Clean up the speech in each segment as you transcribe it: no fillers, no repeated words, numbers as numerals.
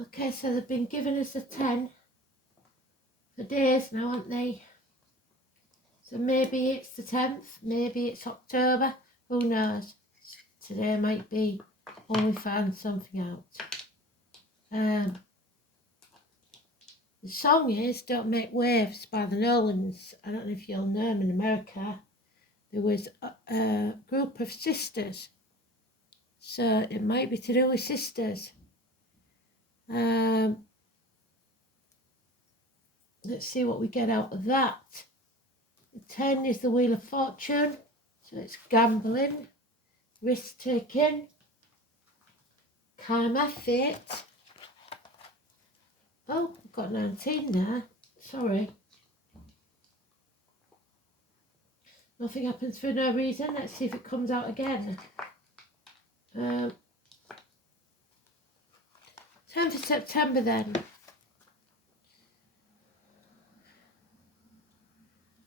Okay, so they've been giving us a 10 for days now, haven't they? So maybe it's the 10th, maybe it's October, who knows? Today might be when we find something out. The song is Don't Make Waves by the Nolans. I don't know if you'll know them in America. There was a group of sisters, so it might be to do with sisters. Let's see what we get out of that. The 10 is the Wheel of Fortune, so it's gambling, risk-taking, karma, fate. Oh, I've got 19 there. Sorry. Nothing happens for no reason. Let's see if it comes out again. 10th of September then.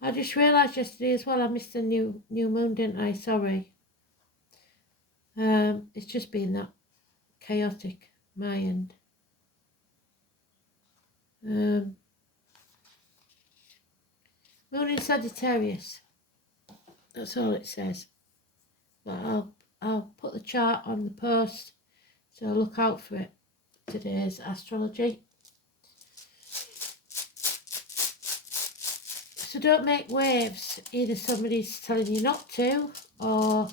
I just realised yesterday as well I missed the new moon, didn't I? Sorry. It's just been that chaotic, my end. Moon in Sagittarius. That's all it says. But I'll put the chart on the post, so look out for it. Today's astrology. So don't make waves. Either somebody's telling you not to, or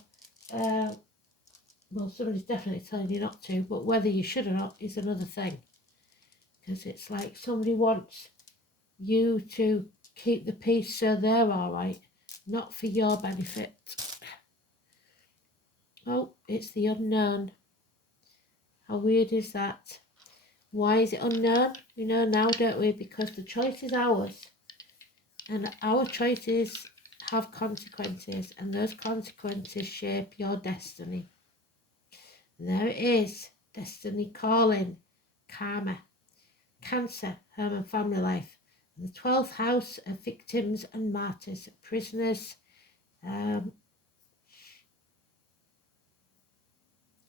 well, somebody's definitely telling you not to, but whether you should or not is another thing. Because it's like somebody wants you to keep the peace so they're all right, not for your benefit. Oh, it's the unknown. How weird is that? Why is it unknown? We know now, don't we? Because the choice is ours. And our choices have consequences. And those consequences shape your destiny. And there it is. Destiny calling. Karma. Cancer. Home and family life. And the 12th house of victims and martyrs. Prisoners.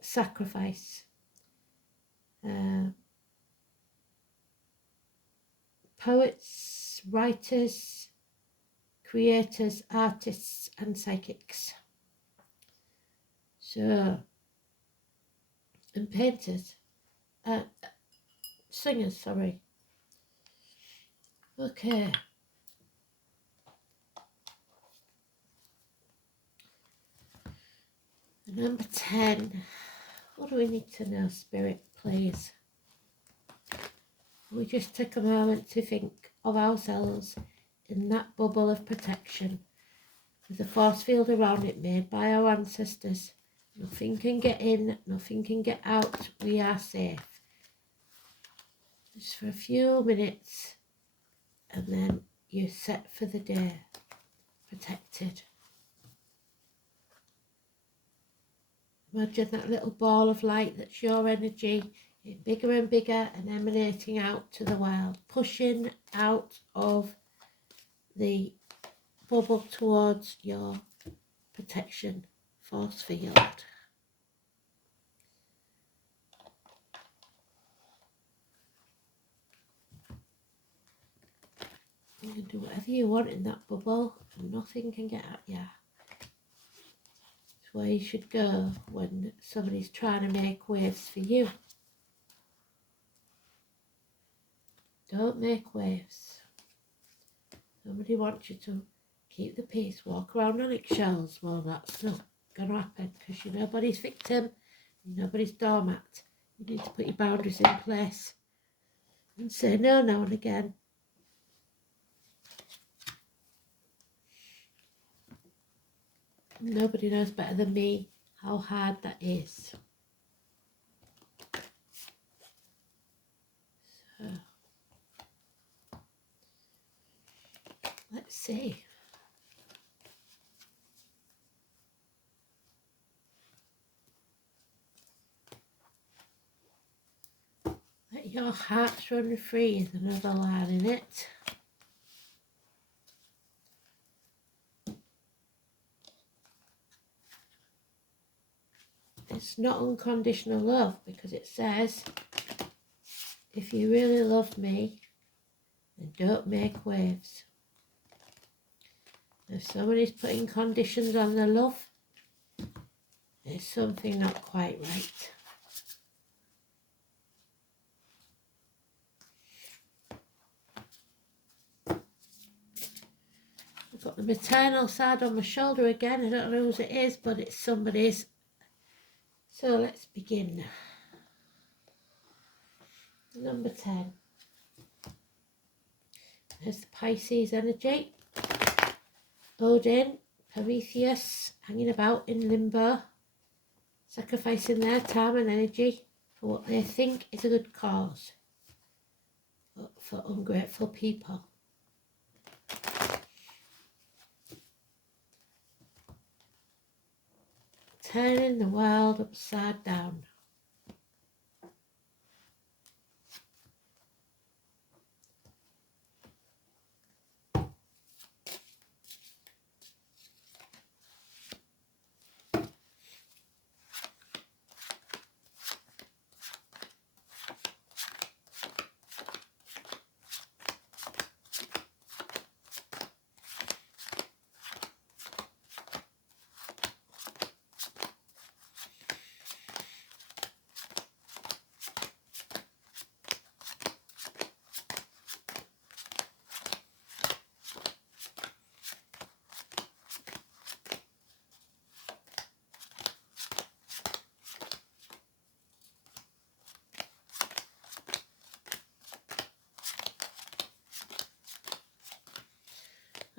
Sacrifice. Poets, writers, creators, artists and psychics. So, and painters, singers, sorry. Okay. Number 10. What do we need to know, Spirit, please? We just take a moment to think of ourselves in that bubble of protection, with a force field around it made by our ancestors. Nothing can get in, nothing can get out. We are safe. Just for a few minutes, and then you're set for the day, protected. Imagine that little ball of light that's your energy, bigger and bigger and emanating out to the world, pushing out of the bubble towards your protection force field. You can do whatever you want in that bubble and nothing can get at you. It's where you should go when somebody's trying to make waves for you. Don't make waves. Somebody wants you to keep the peace, walk around on eggshells. Well, that's not going to happen because you're nobody's victim, you're nobody's doormat. You need to put your boundaries in place and say no now and again. Nobody knows better than me how hard that is. So, let's see. Let your hearts run free is another line in it. It's not unconditional love because it says if you really love me, then don't make waves. If somebody's putting conditions on their love, there's something not quite right. I've got the maternal side on my shoulder again. I don't know whose it is, but it's somebody's. So let's begin. Number 10. There's the Pisces energy. Odin, Prometheus, hanging about in limbo, sacrificing their time and energy for what they think is a good cause, but for ungrateful people. Turning the world upside down.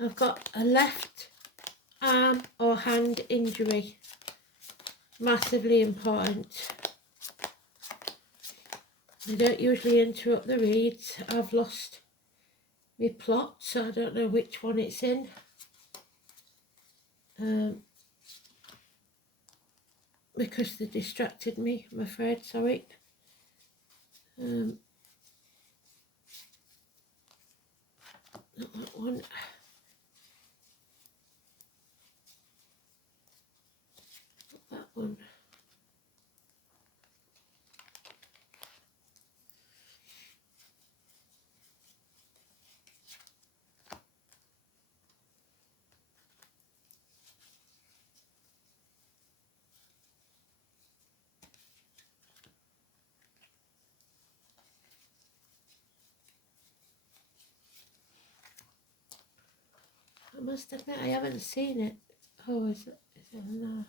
I've got a left arm or hand injury. Massively important. I don't usually interrupt the reads. I've lost my plot, so I don't know which one it's in. Because they distracted me, I'm afraid, sorry. Not that one. Not that one. I must admit I haven't seen it. Oh, is it no?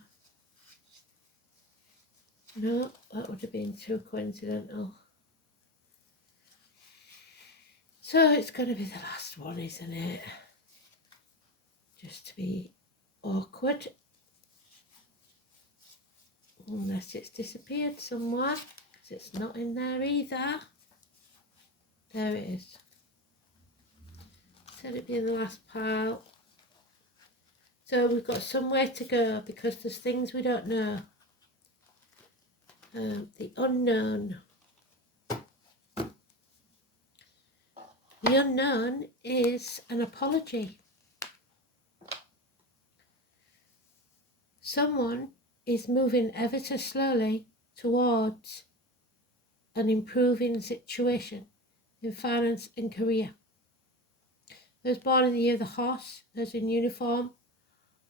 No, that would have been too coincidental. So it's going to be the last one, isn't it? Just to be awkward. Unless it's disappeared somewhere, because it's not in there either. There it is. Said it'd be in the last pile. So we've got somewhere to go because there's things we don't know. The unknown. The unknown is an apology. Someone is moving ever so slowly towards an improving situation in finance and career. Those born in the year of the horse, those in uniform,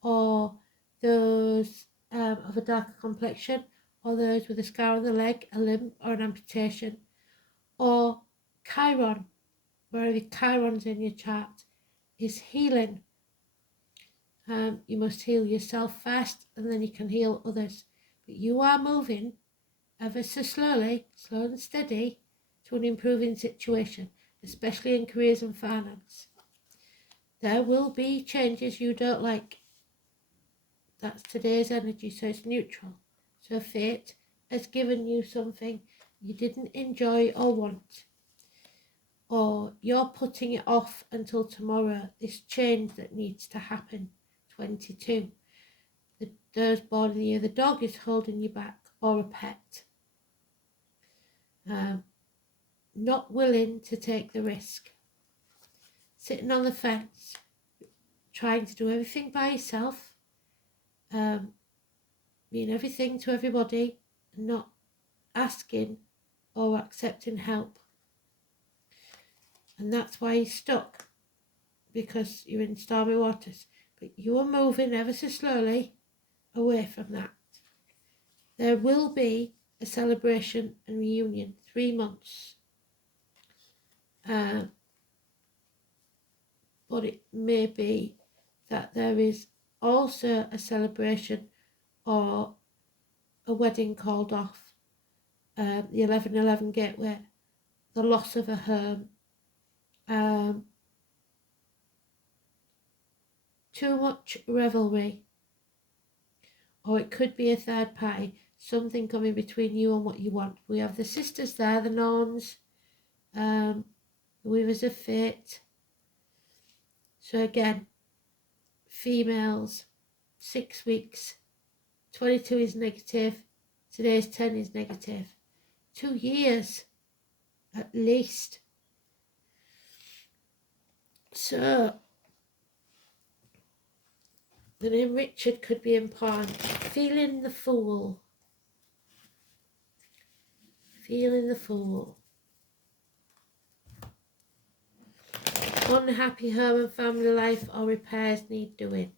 or those of a darker complexion, or those with a scar on the leg, a limb, or an amputation, or Chiron, wherever Chiron's in your chart, is healing. You must heal yourself first, and then you can heal others. But you are moving ever so slowly, slow and steady, to an improving situation, especially in careers and finance. There will be changes you don't like. That's today's energy, so it's neutral. So fate has given you something you didn't enjoy or want, or you're putting it off until tomorrow, this change that needs to happen. 22. Those born in the year the dog is holding you back, or a pet. Not willing to take the risk. Sitting on the fence, trying to do everything by yourself, being everything to everybody, and not asking or accepting help. and that's why you're stuck, because you're in stormy waters. But you are moving ever so slowly away from that. There will be a celebration and reunion, 3 months. But it may be that there is also a celebration or a wedding called off, the 11/11 gateway, the loss of a home, too much revelry, or it could be a third party, something coming between you and what you want. We have the sisters there, the Norns, the Weavers of Fate. So again, females, 6 weeks, 22 is negative, today's 10 is negative. 2 years at least. So the name Richard could be important. Feeling the fool. Feeling the fool. Unhappy home and family life or repairs need doing.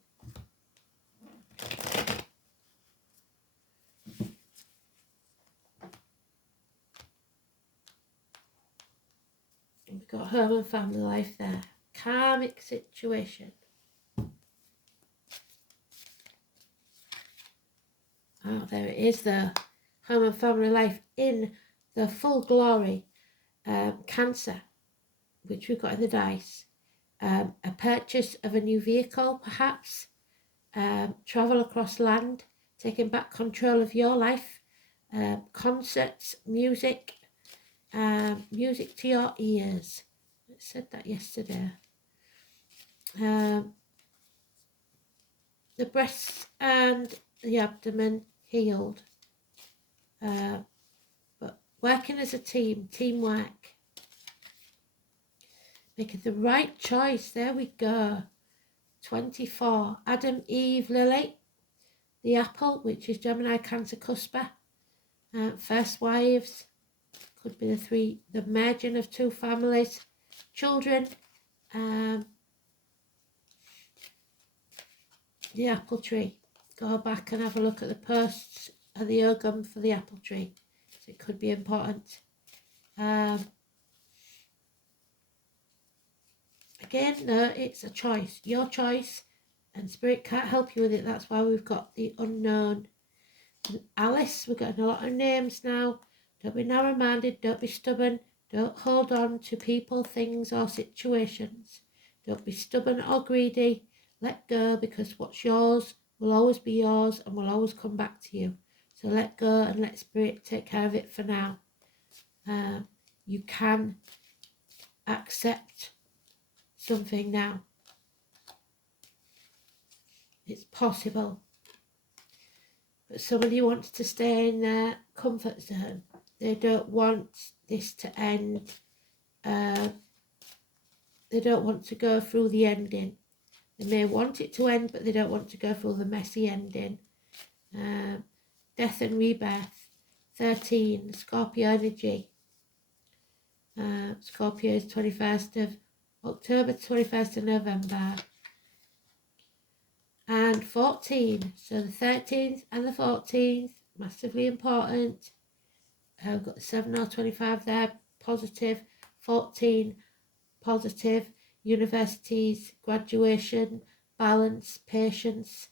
We've got home and family life there. Karmic situation. Oh, there it is, the home and family life in the full glory. Cancer, which we've got in the dice. A purchase of a new vehicle, perhaps. Travel across land, taking back control of your life. Concerts, music. Music to your ears. I said that yesterday. The breasts and the abdomen healed. But working as a team, teamwork. Making the right choice, there we go. 24, Adam, Eve, Lily. The apple, which is Gemini, Cancer, Cusper. First wives, could be the merging of 2 families. Children, the apple tree. Go back and have a look at the posts of the Ogum for the apple tree. So it could be important. Again, no, it's a choice. Your choice. And Spirit can't help you with it. That's why we've got the unknown. And Alice, we're getting a lot of names now. Don't be narrow-minded. Don't be stubborn. Don't hold on to people, things or situations. Don't be stubborn or greedy. Let go, because what's yours will always be yours and will always come back to you. So let go and let Spirit take care of it for now. You can accept something now. It's possible. But somebody wants to stay in their comfort zone. They don't want this to end. They don't want to go through the ending. They may want it to end, but they don't want to go through the messy ending. Death and rebirth. 13, Scorpio energy. Scorpio is 21st of October, 21st of November. And 14, so the 13th and the 14th, massively important. I've got 7 or 25 there, positive. 14, positive. Universities, graduation, balance, patience,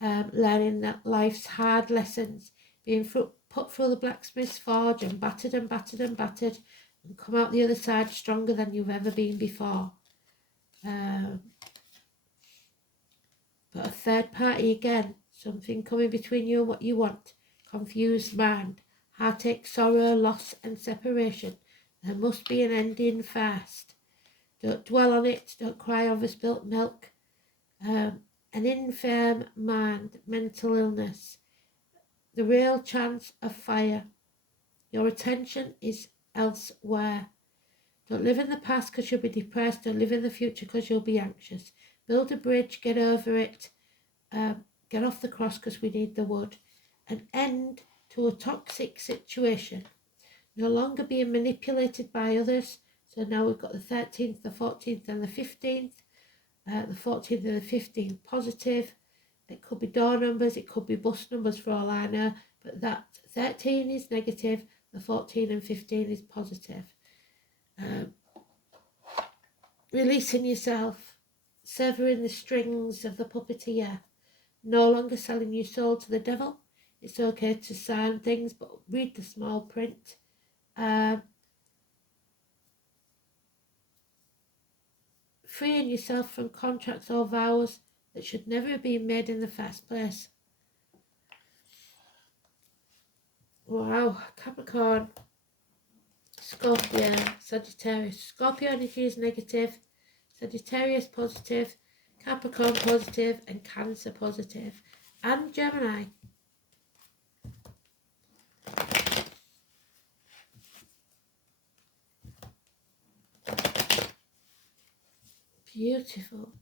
learning that life's hard lessons, being put through the blacksmith's forge and battered and battered and battered, and come out the other side stronger than you've ever been before. But a third party again, something coming between you and what you want. Confused mind, heartache, sorrow, loss and separation. There must be an ending fast. Don't dwell on it, don't cry over spilt milk. An infirm mind, mental illness. The real chance of fire. Your attention is elsewhere. Don't live in the past because you'll be depressed. Don't live in the future because you'll be anxious. Build a bridge, get over it, get off the cross because we need the wood. An end to a toxic situation. No longer being manipulated by others. So now we've got the 13th, the 14th and the 15th. The 14th and the 15th positive. It could be door numbers, it could be bus numbers for all I know, but that 13 is negative, the 14 and 15 is positive. Releasing yourself, severing the strings of the puppeteer, no longer selling your soul to the devil. It's okay to sign things, but read the small print. Freeing yourself from contracts or vows that should never have been made in the first place. Wow, Capricorn, Scorpio, Sagittarius. Scorpio energy is negative, Sagittarius positive, Capricorn positive, and Cancer positive, and Gemini. Beautiful.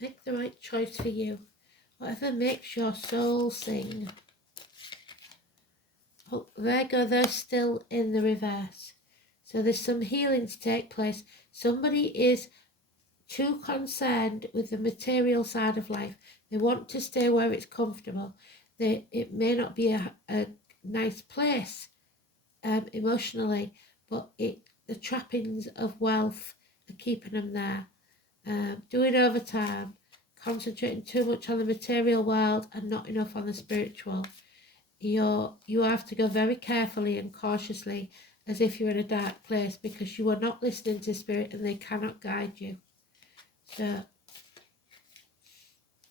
Make the right choice for you. Whatever makes your soul sing. Oh, Virgo, they're still in the reverse. So there's some healing to take place. Somebody is too concerned with the material side of life. They want to stay where it's comfortable. It may not be a nice place emotionally, but the trappings of wealth are keeping them there. Doing overtime, concentrating too much on the material world and not enough on the spiritual. You have to go very carefully and cautiously, as if you're in a dark place, because you are not listening to spirit and they cannot guide you. So,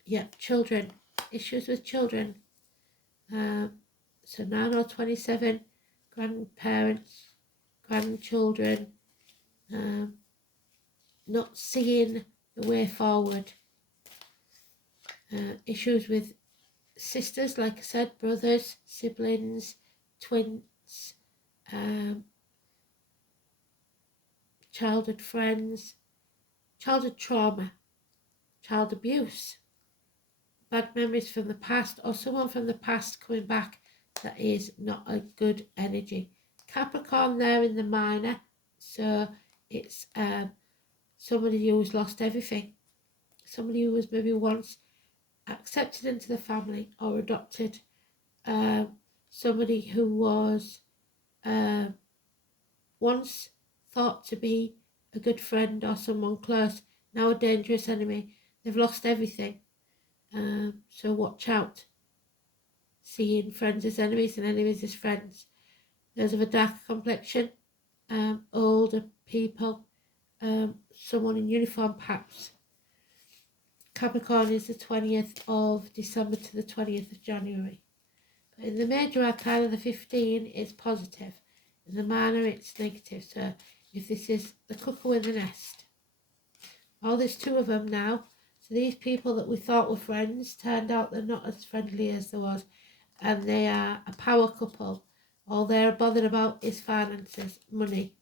yeah, children, issues with children. So 9 or 27, grandparents, grandchildren, not seeing the way forward. Issues with sisters, like I said, brothers, siblings, twins, childhood friends, childhood trauma, child abuse, bad memories from the past, or someone from the past coming back that is not a good energy. Capricorn there in the minor, so it's somebody who's lost everything, somebody who was maybe once accepted into the family or adopted, somebody who was once thought to be a good friend or someone close, now a dangerous enemy. They've lost everything, so watch out. Seeing friends as enemies and enemies as friends. Those of a darker complexion, older people, someone in uniform perhaps. Capricorn is the 20th of December to the 20th of January. But in the major arcana, the 15 is positive. In the minor, it's negative. So if this is the cuckoo in the nest. Oh, there's two of them now. So these people that we thought were friends turned out they're not as friendly as there was. And they are a power couple. All they're bothered about is finances, money.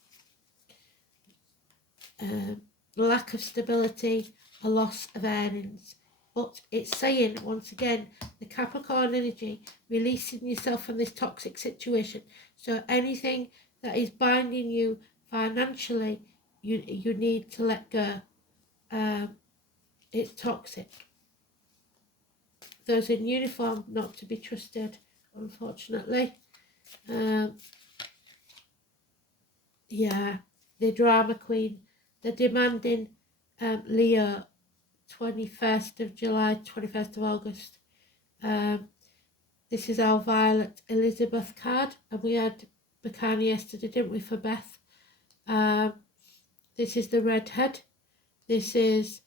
Lack of stability, a loss of earnings. But it's saying, once again, the Capricorn energy, releasing yourself from this toxic situation. So anything that is binding you financially, you need to let go. It's toxic. Those in uniform, not to be trusted, unfortunately. Yeah, the drama queen, the demanding Leo, 21st of July, 21st of August. This is our Violet Elizabeth card, and we had Bacani yesterday, didn't we, for Beth? This is the redhead. This is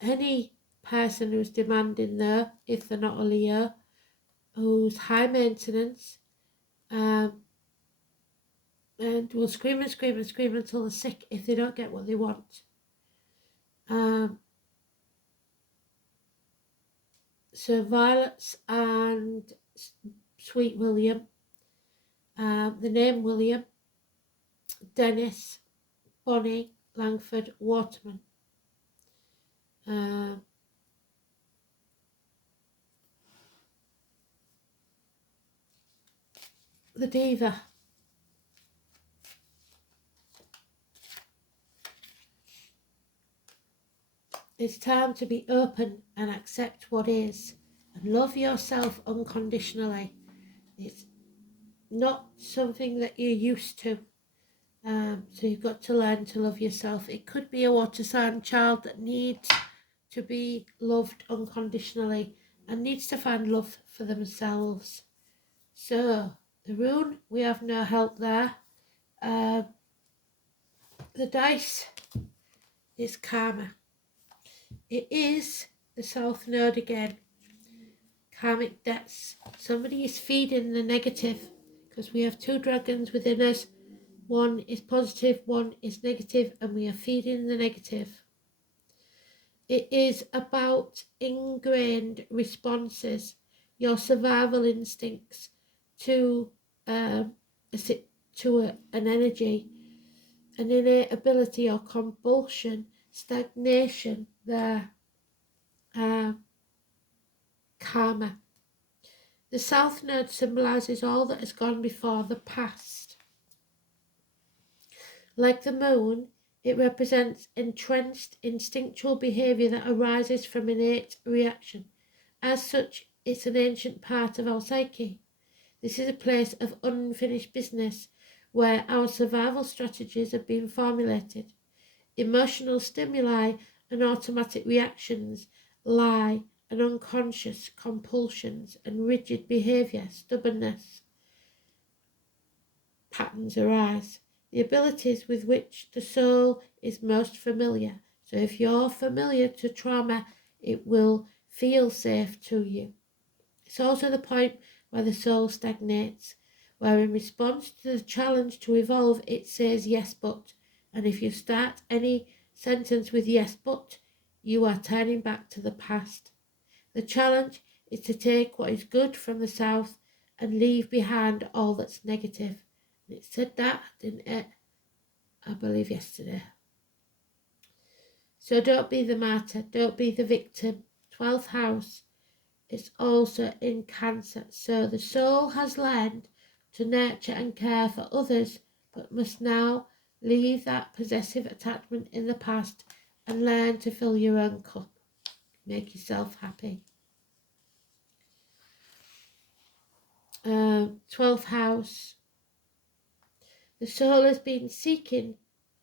any person who's demanding there, if they're not a Leo, who's high maintenance, and will scream and scream and scream until they're sick if they don't get what they want. So Violets and Sweet William, the name William, Dennis, Bonnie, Langford, Waterman. the Diva. It's time to be open and accept what is and love yourself unconditionally. It's not something that you're used to. So you've got to learn to love yourself. It could be a water sign child that needs to be loved unconditionally and needs to find love for themselves. So the rune, we have no help there. The dice is karma. It is the South Node again. Karmic debts. Somebody is feeding the negative because we have two dragons within us. One is positive, one is negative, and we are feeding the negative. It is about ingrained responses, your survival instincts to an energy, an innate ability or compulsion, stagnation, their karma. The South Node symbolises all that has gone before, the past. Like the moon, it represents entrenched instinctual behaviour that arises from innate reaction. As such, it's an ancient part of our psyche. This is a place of unfinished business where our survival strategies have been formulated. Emotional stimuli and automatic reactions lie and unconscious compulsions and rigid behaviour, stubbornness, patterns arise. The abilities with which the soul is most familiar. So if you're familiar to trauma, it will feel safe to you. It's also the point where the soul stagnates, where in response to the challenge to evolve, it says yes but. And if you start any sentence with yes but, you are turning back to the past. The challenge is to take what is good from the South and leave behind all that's negative. And it said that, didn't it? I believe yesterday. So don't be the martyr, don't be the victim. 12th house. It's also in Cancer. So the soul has learned to nurture and care for others, but must now leave that possessive attachment in the past and learn to fill your own cup. Make yourself happy. 12th house. The soul has been seeking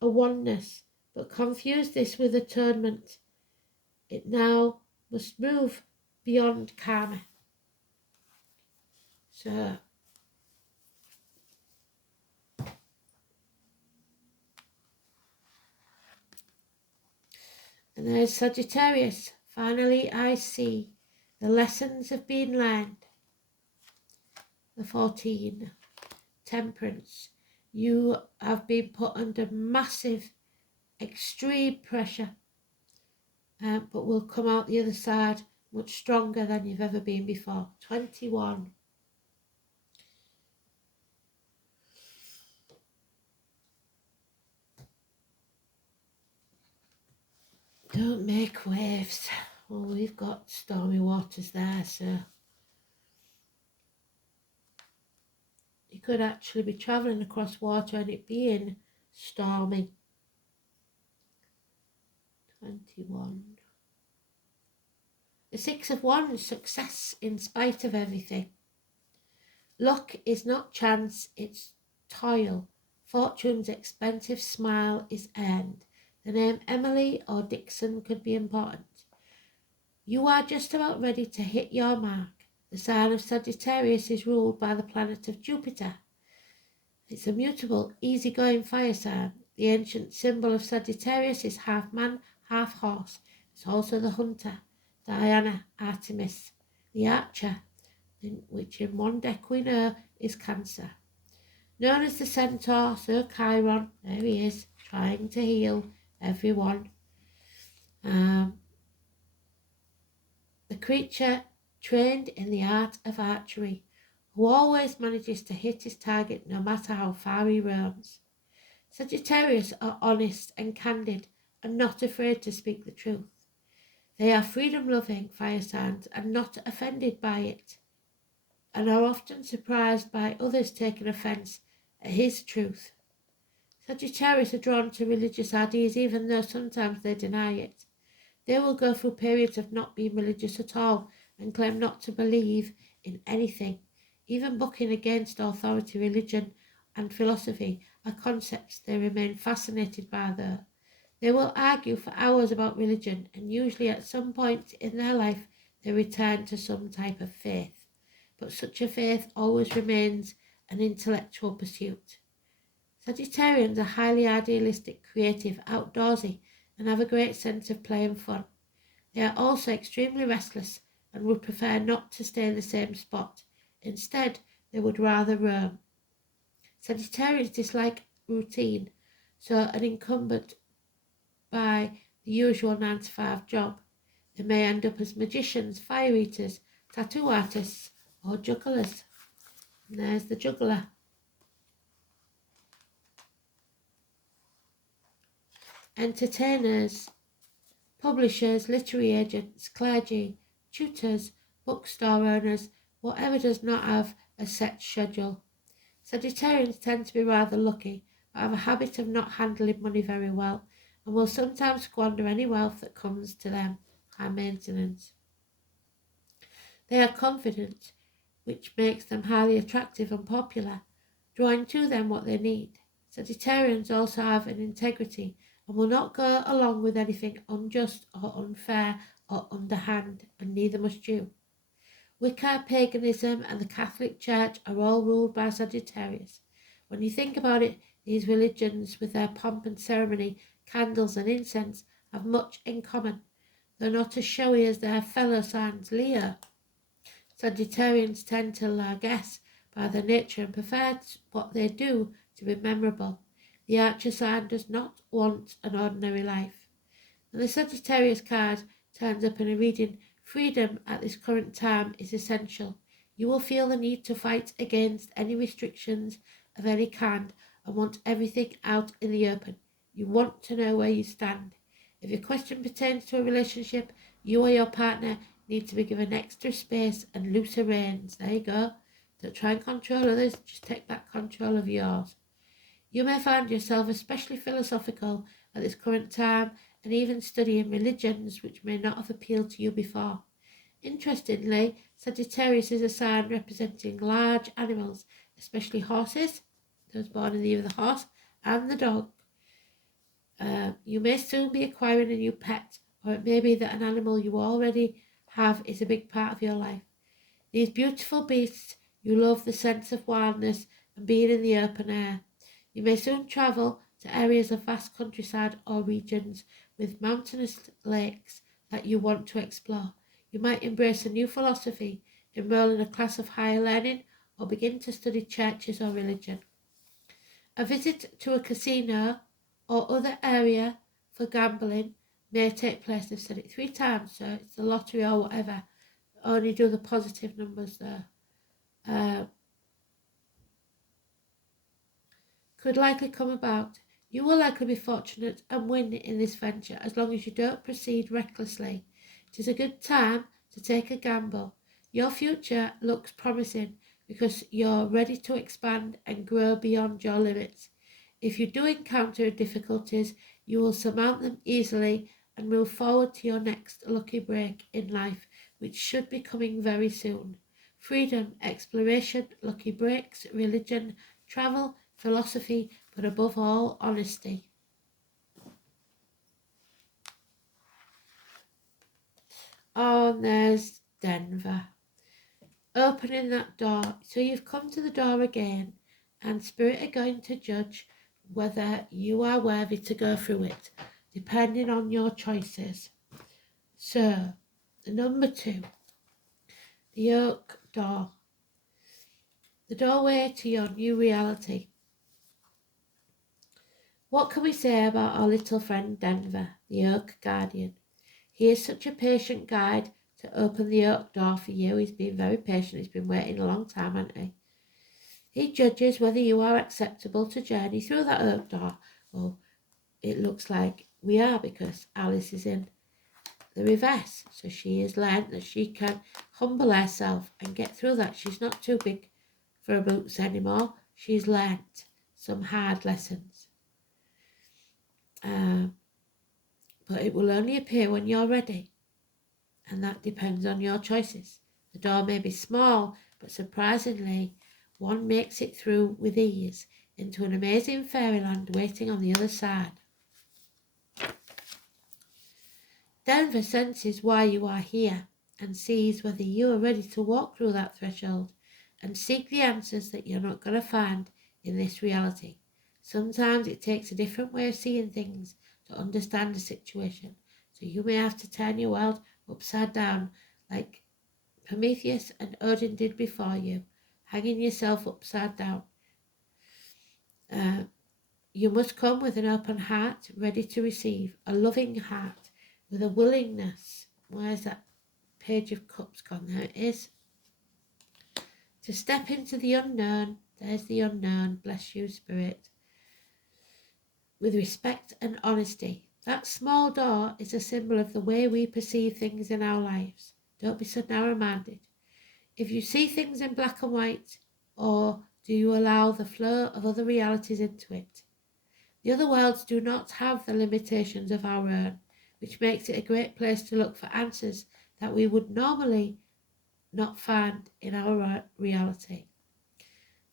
a oneness, but confused this with atonement. It now must move beyond karma. So and there's Sagittarius. Finally I see the lessons have been learned. The 14. Temperance. You have been put under massive, extreme pressure, but will come out the other side much stronger than you've ever been before. 21. Don't make waves. Well, we've got stormy waters there, so you could actually be travelling across water and it being stormy. 21. The 6 of Wands, success in spite of everything. Luck is not chance, it's toil. Fortune's expensive smile is earned. The name Emily or Dixon could be important. You are just about ready to hit your mark. The sign of Sagittarius is ruled by the planet of Jupiter. It's a mutable, easygoing fire sign. The ancient symbol of Sagittarius is half man, half horse. It's also the hunter, Diana, Artemis, the archer, which in one deck we know is Cancer. Known as the centaur, Sir Chiron, there he is, trying to heal everyone. The creature trained in the art of archery, who always manages to hit his target no matter how far he roams. Sagittarius are honest and candid and not afraid to speak the truth. They are freedom-loving fire signs and not offended by it. and are often surprised by others taking offence at his truth. Sagittarius are drawn to religious ideas even though sometimes they deny it. They will go through periods of not being religious at all and claim not to believe in anything. Even bucking against authority, religion and philosophy are concepts they remain fascinated by though. They will argue for hours about religion, and usually at some point in their life they return to some type of faith. But such a faith always remains an intellectual pursuit. Sagittarians are highly idealistic, creative, outdoorsy, and have a great sense of play and fun. They are also extremely restless and would prefer not to stay in the same spot. Instead, they would rather roam. Sagittarians dislike routine, so an incumbent by the usual 9 to 5 job. They may end up as magicians, fire eaters, tattoo artists, or jugglers. And there's the juggler. Entertainers, publishers, literary agents, clergy, tutors, bookstore owners, whatever does not have a set schedule. Sagittarians tend to be rather lucky, but have a habit of not handling money very well, and will sometimes squander any wealth that comes to them. High maintenance. They are confident, which makes them highly attractive and popular, drawing to them what they need. Sagittarians also have an integrity and will not go along with anything unjust or unfair or underhand, and neither must you. Wicca, paganism, and the Catholic Church are all ruled by Sagittarius. When you think about it, these religions, with their pomp and ceremony, candles and incense, have much in common, though not as showy as their fellow signs Leo. Sagittarians tend to largesse by their nature and prefer what they do to be memorable. The Archer sign does not want an ordinary life. When the Sagittarius card turns up in a reading, freedom at this current time is essential. You will feel the need to fight against any restrictions of any kind and want everything out in the open. You want to know where you stand. If your question pertains to a relationship, you or your partner need to be given extra space and looser reins. There you go. Don't try and control others, just take back control of yours. You may find yourself especially philosophical at this current time and even studying religions which may not have appealed to you before. Interestingly, Sagittarius is a sign representing large animals, especially horses, those born in the year of the horse, and the dog. You may soon be acquiring a new pet, or it may be that an animal you already have is a big part of your life. These beautiful beasts, you love the sense of wildness and being in the open air. You may soon travel to areas of vast countryside or regions with mountainous lakes that you want to explore. You might embrace a new philosophy, enroll in a class of higher learning, or begin to study churches or religion. A visit to a casino or other area for gambling may take place. They've said it 3 times, so it's the lottery or whatever. Only do the positive numbers there. Could likely come about. You will likely be fortunate and win in this venture as long as you don't proceed recklessly. It is a good time to take a gamble. Your future looks promising because you're ready to expand and grow beyond your limits. If you do encounter difficulties, you will surmount them easily and move forward to your next lucky break in life, which should be coming very soon. Freedom, exploration, lucky breaks, religion, travel, philosophy, but above all, honesty. Oh, and there's Denver. Opening that door. So you've come to the door again, and Spirit are going to judge whether you are worthy to go through it, depending on your choices. So, the number 2, the oak door. The doorway to your new reality. What can we say about our little friend Denver, the oak guardian? He is such a patient guide to open the oak door for you. He's been very patient. He's been waiting a long time, hasn't he? He judges whether you are acceptable to journey through that oak door. Well, it looks like we are because Alice is in the reverse. So she has learned that she can humble herself and get through that. She's not too big for her boots anymore. She's learnt some hard lessons. But it will only appear when you're ready. And that depends on your choices. The door may be small, but surprisingly, one makes it through with ease into an amazing fairyland waiting on the other side. Denver senses why you are here and sees whether you are ready to walk through that threshold and seek the answers that you're not going to find in this reality. Sometimes it takes a different way of seeing things to understand a situation, so you may have to turn your world upside down like Prometheus and Odin did before you, hanging yourself upside down. You must come with an open heart, ready to receive, a loving heart, with a willingness. Where's that Page of Cups gone? There it is. To step into the unknown. There's the unknown. Bless you, Spirit. With respect and honesty. That small door is a symbol of the way we perceive things in our lives. Don't be so narrow-minded. If you see things in black and white, or do you allow the flow of other realities into it? The other worlds do not have the limitations of our own, which makes it a great place to look for answers that we would normally not find in our reality.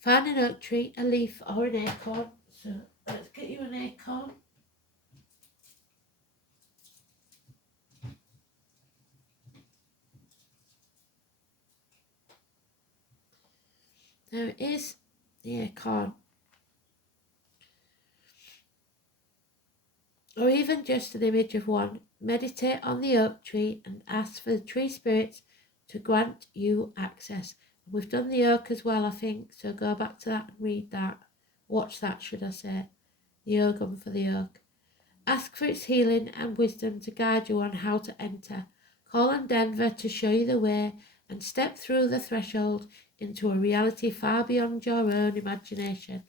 Find an oak tree, a leaf, or an acorn. So let's get you an acorn. There it is, the acorn. Or even just an image of one. Meditate on the oak tree and ask for the tree spirits to grant you access. We've done the oak as well, I think, so go back to that and read that. Watch that, should I say. The Ogham for the oak. Ask for its healing and wisdom to guide you on how to enter. Call on Denver to show you the way and step through the threshold into a reality far beyond your own imagination.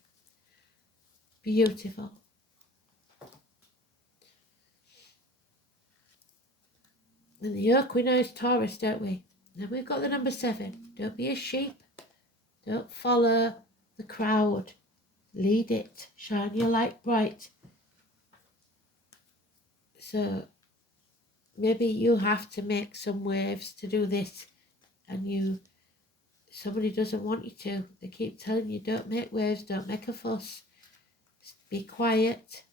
Beautiful. And the yoke we know is Taurus, don't we? Then we've got the number 7. Don't be a sheep. Don't follow the crowd. Lead it. Shine your light bright. So maybe you have to make some waves to do this, and somebody doesn't want you to. They keep telling you, don't make waves, don't make a fuss. Be quiet.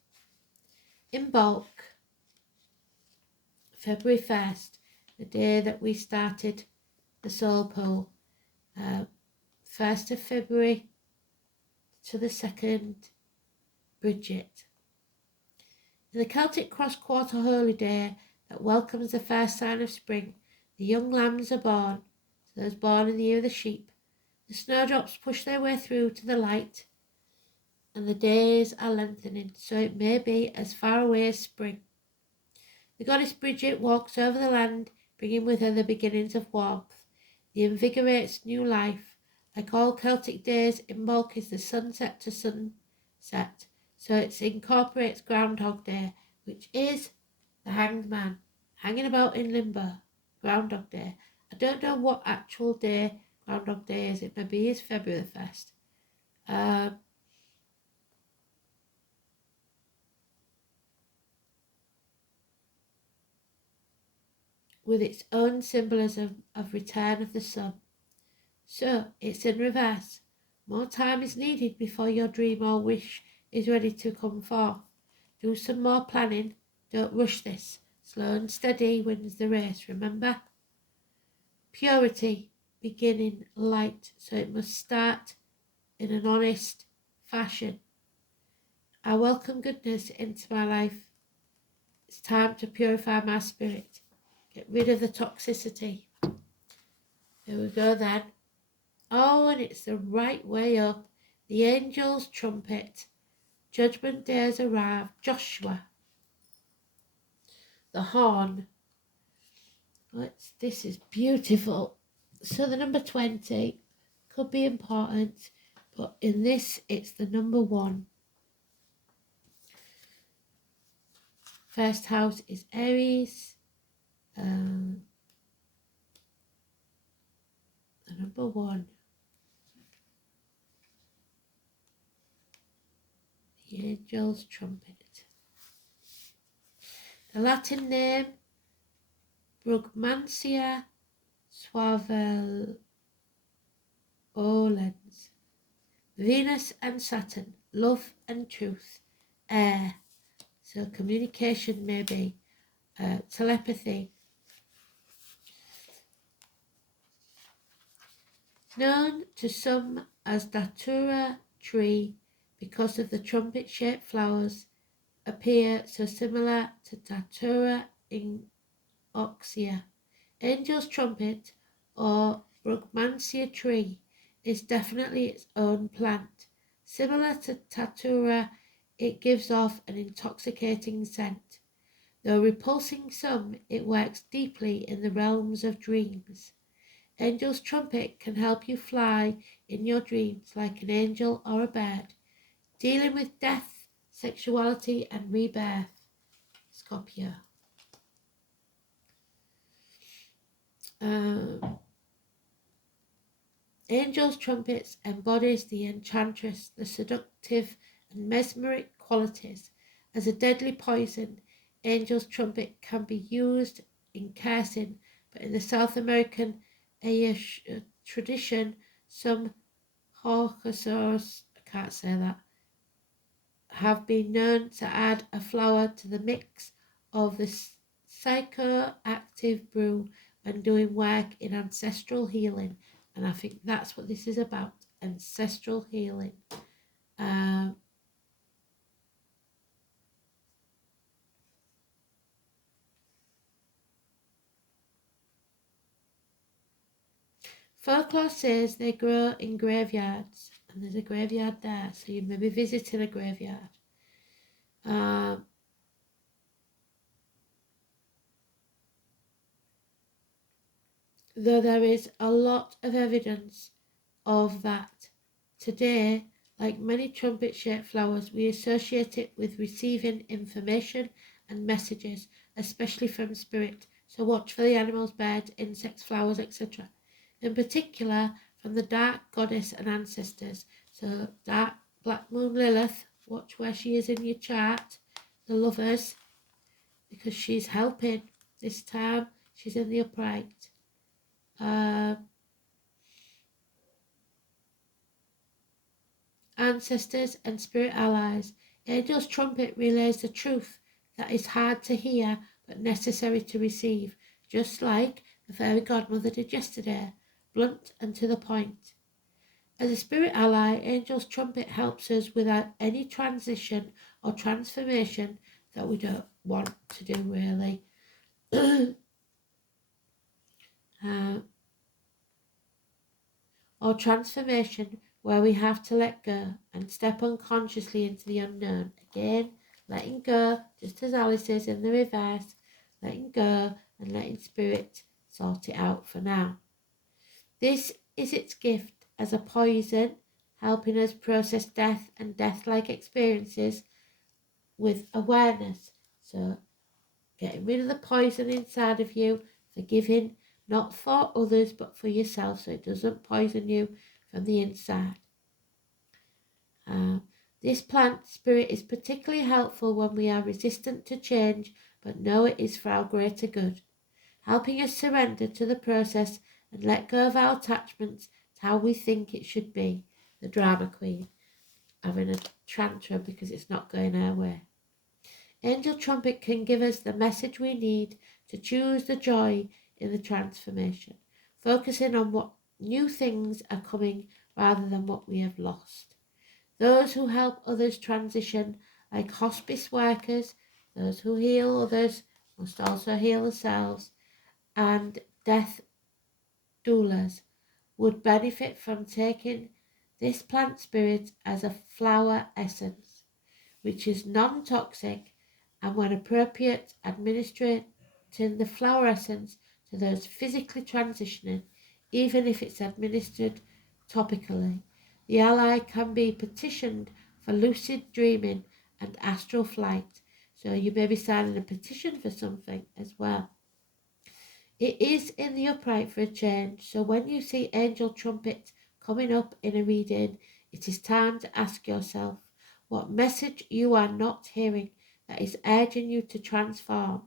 In bulk. February 1st, the day that we started the soul pool. 1st of February to the 2nd, Bridget. In the Celtic cross quarter holy day that welcomes the first sign of spring, the young lambs are born, so those born in the year of the sheep. The snowdrops push their way through to the light, and the days are lengthening, so it may be as far away as spring. The goddess Bridget walks over the land, bringing with her the beginnings of warmth. The invigorates new life. Like all Celtic days, Imbolc is the sunset to sunset, so it incorporates Groundhog Day, which is the hanged man, hanging about in limbo. Groundhog Day. I don't know what actual day Groundhog Day is. It maybe is February the 1st. With its own symbolism of return of the sun. So it's in reverse. More time is needed before your dream or wish is ready to come forth. Do some more planning. Don't rush this. Slow and steady wins the race, remember? Purity, beginning light, so it must start in an honest fashion. I welcome goodness into my life. It's time to purify my spirit. Get rid of the toxicity. Here we go then. Oh, and it's the right way up. The angel's trumpet. Judgment day has arrived. Joshua. The horn. This is beautiful. So the number 20 could be important, but in this it's the number 1. First house is Aries. The number 1. The angel's trumpet. The Latin name, Brugmansia suaveolens. Venus and Saturn, love and truth, air. So communication maybe, telepathy. Known to some as Datura tree because of the trumpet-shaped flowers appear so similar to Datura inoxia. Angel's trumpet or Brugmansia tree is definitely its own plant. Similar to Datura, it gives off an intoxicating scent. Though repulsing some, it works deeply in the realms of dreams. Angel's trumpet can help you fly in your dreams like an angel or a bird, dealing with death, sexuality and rebirth. Scorpio. Angel's trumpets embodies the enchantress, the seductive and mesmeric qualities. As a deadly poison, Angel's trumpet can be used in cursing, but in the South American Irish tradition, some Hawksaws, I can't say that, have been known to add a flower to the mix of the psychoactive brew when doing work in ancestral healing. And I think that's what this is about, ancestral healing. Folklore says they grow in graveyards, and there's a graveyard there, so you may be visiting a graveyard. Though there is a lot of evidence of that. Today, like many trumpet-shaped flowers, we associate it with receiving information and messages, especially from spirit. So watch for the animals, birds, insects, flowers, etc. In particular, from the dark goddess and ancestors. So dark black moon Lilith, watch where she is in your chart. The lovers, because she's helping this time. She's in the upright. Ancestors and spirit allies. Angel's trumpet relays the truth that is hard to hear but necessary to receive, just like the fairy godmother did yesterday, blunt and to the point. As a spirit ally, Angel's trumpet helps us without any transition or transformation that we don't want to do, really. Or transformation where we have to let go and step unconsciously into the unknown. Again, letting go, just as Alice is in the reverse, letting go and letting spirit sort it out for now. This is its gift as a poison, helping us process death and death-like experiences with awareness. So, getting rid of the poison inside of you, forgiving, not for others but for yourself, so it doesn't poison you from the inside. This plant spirit is particularly helpful when we are resistant to change but know it is for our greater good, helping us surrender to the process and let go of our attachments to how we think it should be. The drama queen having a tantrum because it's not going our way. Angel trumpet can give us the message we need to choose the joy in the transformation, focusing on what new things are coming rather than what we have lost. Those who help others transition, like hospice workers, those who heal others must also heal themselves, and death doulas would benefit from taking this plant spirit as a flower essence, which is non-toxic, and when appropriate, administering the flower essence to those physically transitioning, even if it's administered topically. The ally can be petitioned for lucid dreaming and astral flight, so you may be signing a petition for something as well. It is in the upright for a change. So when you see angel trumpets coming up in a reading, it is time to ask yourself what message you are not hearing that is urging you to transform.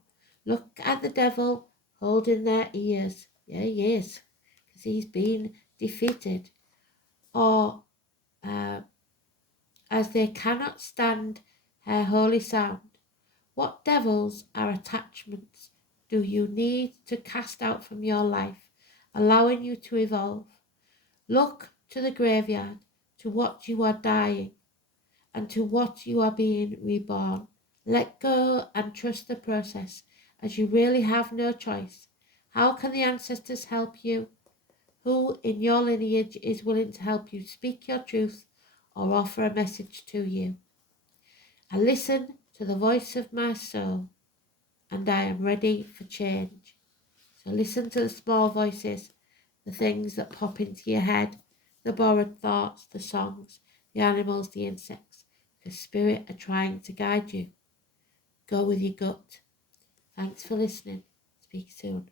Look at the devil holding their ears. Yeah, he is, because he's been defeated. Or as they cannot stand her holy sound. What devils or attachments do you need to cast out from your life, allowing you to evolve? Look to the graveyard, to what you are dying, and to what you are being reborn. Let go and trust the process, as you really have no choice. How can the ancestors help you? Who in your lineage is willing to help you speak your truth or offer a message to you? I listen to the voice of my soul, and I am ready for change. So listen to the small voices, the things that pop into your head, the borrowed thoughts, the songs, the animals, the insects, because spirit are trying to guide you. Go with your gut. Thanks for listening. Speak soon.